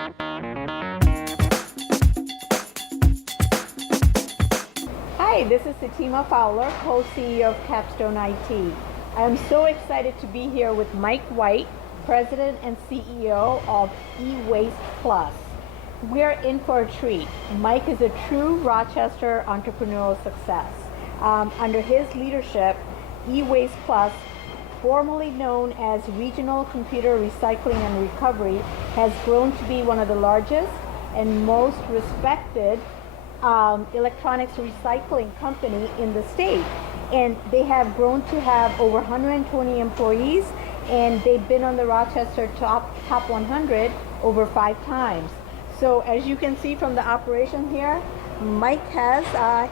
Hi, this is Sitima Fowler, co-CEO of Capstone IT. I am so excited to be here with Mike Whyte, President and CEO of EWASTE. We're in for a treat. Mike is a true Rochester entrepreneurial success. Under his leadership, EWASTE, formerly known as Regional Computer Recycling and Recovery, has grown to be one of the largest and most respected electronics recycling company in the state. And they have grown to have over 120 employees, and they've been on the Rochester top 100 over 5 times. So as you can see from the operation here, Mike has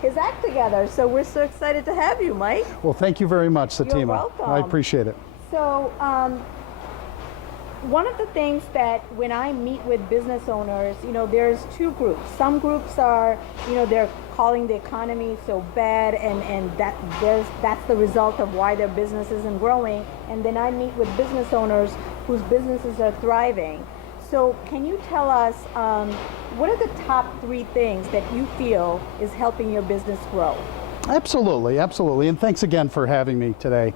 his act together. So we're so excited to have you, Mike. Well, thank you very much, Sitima. You're welcome. I appreciate it. So one of the things that when I meet with business owners, there's 2 groups. Some groups are, they're calling the economy so bad, and that's the result of why their business isn't growing. And then I meet with business owners whose businesses are thriving. So can you tell us, what are the top 3 things that you feel is helping your business grow? Absolutely, absolutely. And thanks again for having me today.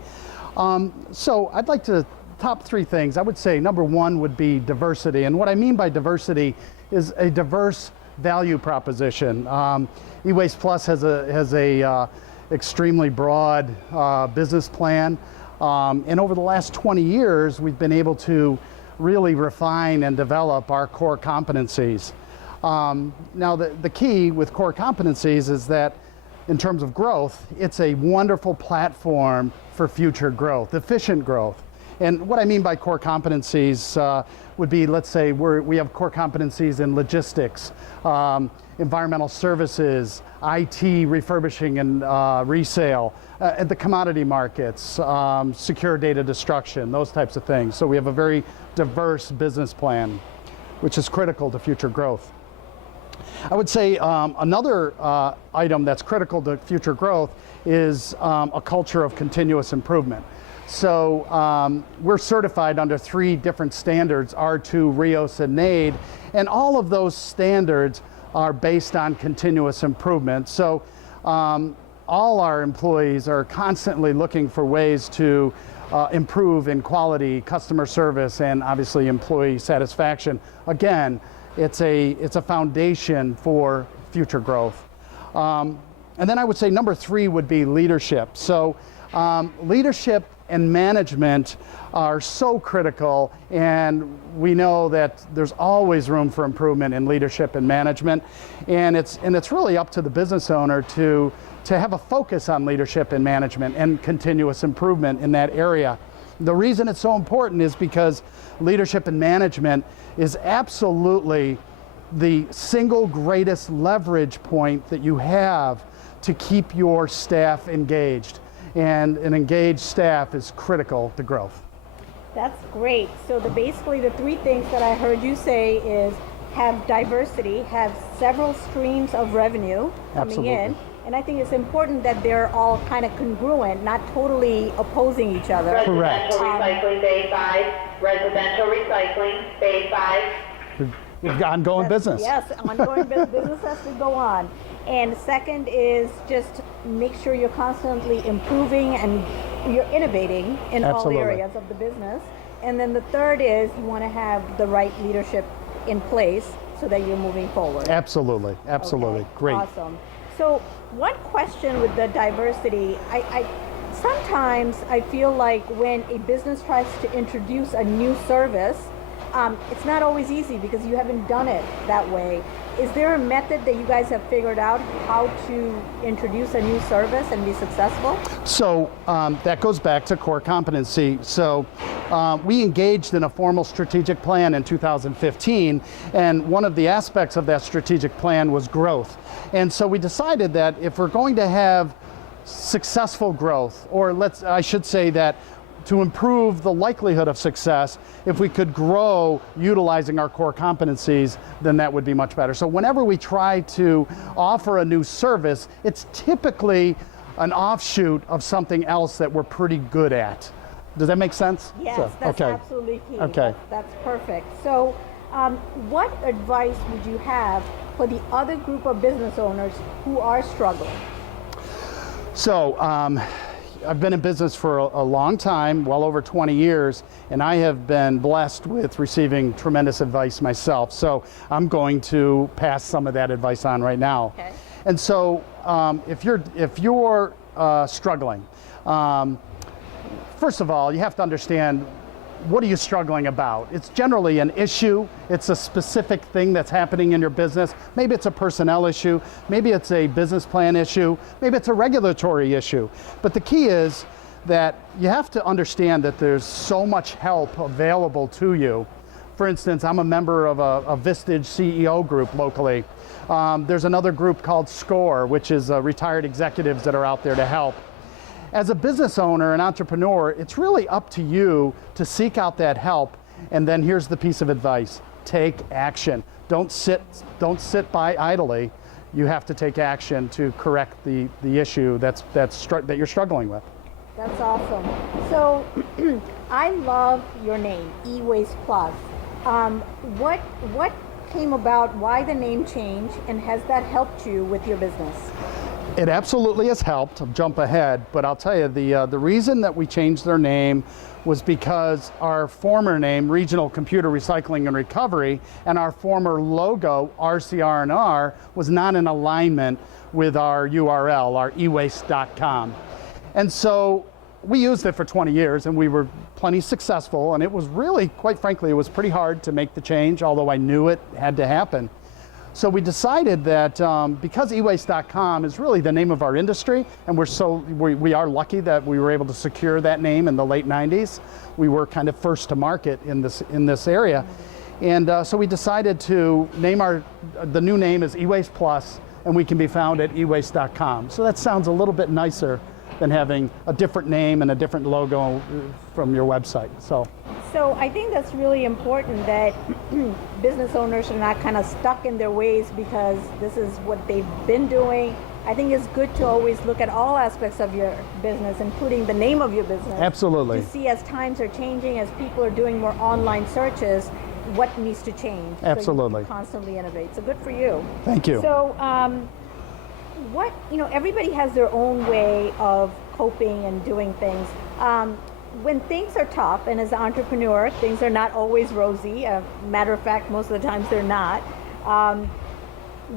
So I'd like to, top 3 things, I would say number 1 would be diversity. And what I mean by diversity is a diverse value proposition. EWASTE has a extremely broad business plan. And over the last 20 years, we've been able to really refine and develop our core competencies. Now the key with core competencies is that in terms of growth, it's a wonderful platform for future growth, efficient growth. And what I mean by core competencies would be, let's say we have core competencies in logistics, environmental services, IT refurbishing and resale, at the commodity markets, secure data destruction, those types of things. So we have a very diverse business plan, which is critical to future growth. I would say another item that's critical to future growth is a culture of continuous improvement. So we're certified under 3 different standards, R2, RIOS, and NAID, and all of those standards are based on continuous improvement. So all our employees are constantly looking for ways to improve in quality, customer service, and obviously employee satisfaction. Again, it's a foundation for future growth. And then I would say number 3 would be leadership. So leadership and management are so critical, and we know that there's always room for improvement in leadership and management, and it's really up to the business owner to have a focus on leadership and management and continuous improvement in that area. The reason it's so important is because leadership and management is absolutely the single greatest leverage point that you have to keep your staff engaged. And an engaged staff is critical to growth. That's great. So basically the 3 things that I heard you say is have diversity, have several streams of revenue coming in. And I think it's important that they're all kind of congruent, not totally opposing each other. Correct. Residential recycling, Bay 5. Residential recycling, Bay 5. We've got ongoing business. Yes, ongoing business has to go on. And second is just make sure you're constantly improving and you're innovating in Absolutely. all areas of the business. And then the third is you want to have the right leadership in place so that you're moving forward. Absolutely, absolutely. Okay, Great. awesome. So one question with the diversity, I sometimes I feel like when a business tries to introduce a new service, it's not always easy because you haven't done it that way. Is there a method that you guys have figured out how to introduce a new service and be successful? So that goes back to core competency. So we engaged in a formal strategic plan in 2015, and one of the aspects of that strategic plan was growth. And so we decided that if we're going to have successful growth, or I should say that to improve the likelihood of success, if we could grow utilizing our core competencies, then that would be much better. So whenever we try to offer a new service, it's typically an offshoot of something else that we're pretty good at. Does that make sense? Yes, that's okay. absolutely key. Okay. That's perfect. So What advice would you have for the other group of business owners who are struggling? So, I've been in business for a long time, well over 20 years, and I have been blessed with receiving tremendous advice myself. So I'm going to pass some of that advice on right now. Okay. And so if you're struggling, first of all, you have to understand, what are you struggling about? It's generally an issue. It's a specific thing that's happening in your business. Maybe it's a personnel issue. Maybe it's a business plan issue. Maybe it's a regulatory issue. But the key is that you have to understand that there's so much help available to you. For instance, I'm a member of a Vistage CEO group locally. There's another group called SCORE, which is retired executives that are out there to help. As a business owner, an entrepreneur, it's really up to you to seek out that help. And then here's the piece of advice: take action. Don't sit by idly. You have to take action to correct the issue that you're struggling with. That's awesome. So I love your name, EWASTE Plus. What came about? Why the name change? And has that helped you with your business? It absolutely has helped. I'll jump ahead, but I'll tell you, the reason that we changed their name was because our former name, Regional Computer Recycling and Recovery, and our former logo, RCR&R, was not in alignment with our URL, our ewaste.com. And so we used it for 20 years, and we were plenty successful, and it was really, quite frankly, it was pretty hard to make the change, although I knew it had to happen. So we decided that because ewaste.com is really the name of our industry, and we are lucky that we were able to secure that name in the late 90s. We were kind of first to market in this area. And so we decided to name the new name is eWaste Plus, and we can be found at ewaste.com. So that sounds a little bit nicer than having a different name and a different logo from your website. So I think that's really important, that business owners are not kind of stuck in their ways because this is what they've been doing. I think it's good to always look at all aspects of your business, including the name of your business. Absolutely. To see, as times are changing, as people are doing more online searches, what needs to change. Absolutely. So you can constantly innovate. So good for you. Thank you. So everybody has their own way of coping and doing things. When things are tough, and as an entrepreneur, things are not always rosy. Matter of fact, most of the times they're not.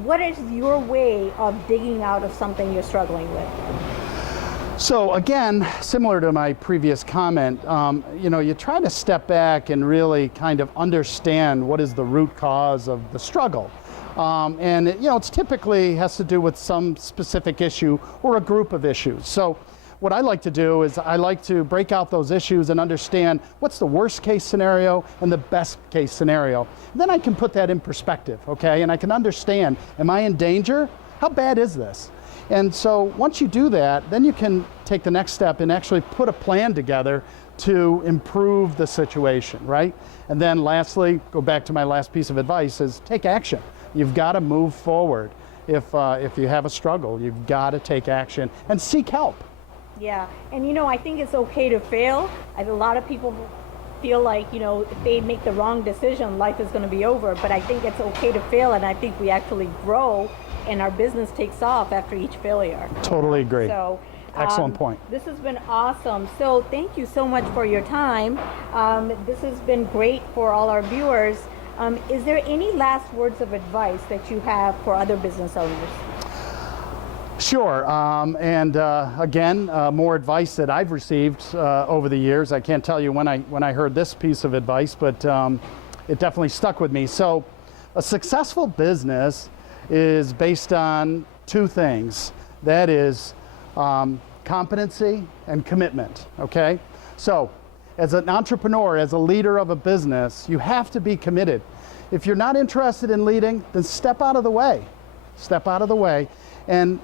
What is your way of digging out of something you're struggling with? So again, similar to my previous comment, you try to step back and really kind of understand what is the root cause of the struggle. And it's typically has to do with some specific issue or a group of issues. So what I like to do is I like to break out those issues and understand what's the worst case scenario and the best case scenario. Then I can put that in perspective, okay? And I can understand, am I in danger? How bad is this? And so once you do that, then you can take the next step and actually put a plan together to improve the situation, right? And then lastly, go back to my last piece of advice, is take action. You've got to move forward. If you have a struggle, you've got to take action and seek help. Yeah, and I think it's okay to fail. A lot of people feel like, if they make the wrong decision, life is going to be over. But I think it's okay to fail, and I think we actually grow and our business takes off after each failure. Totally agree. So, excellent point. This has been awesome. So thank you so much for your time. This has been great for all our viewers. Is there any last words of advice that you have for other business owners? Sure, and again, more advice that I've received over the years. I can't tell you when I heard this piece of advice, but it definitely stuck with me. So a successful business is based on two things. That is competency and commitment, okay? So as an entrepreneur, as a leader of a business, you have to be committed. If you're not interested in leading, then step out of the way. Step out of the way. And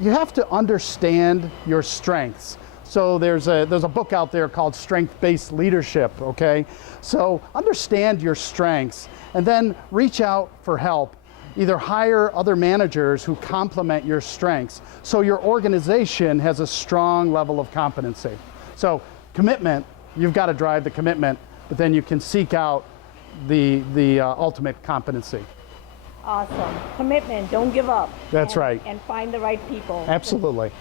you have to understand your strengths. So there's a book out there called Strength-Based Leadership, okay? So understand your strengths and then reach out for help. Either hire other managers who complement your strengths so your organization has a strong level of competency. So commitment, you've got to drive the commitment, but then you can seek out the ultimate competency. Awesome. Commitment, don't give up. That's right. And find the right people. Absolutely.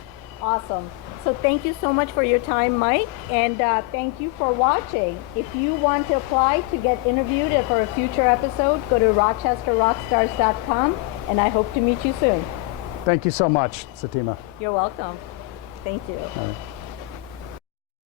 Awesome. So thank you so much for your time, Mike, and thank you for watching. If you want to apply to get interviewed for a future episode, go to rochesterrockstars.com, and I hope to meet you soon. Thank you so much, Sitima. You're welcome. Thank you. All right.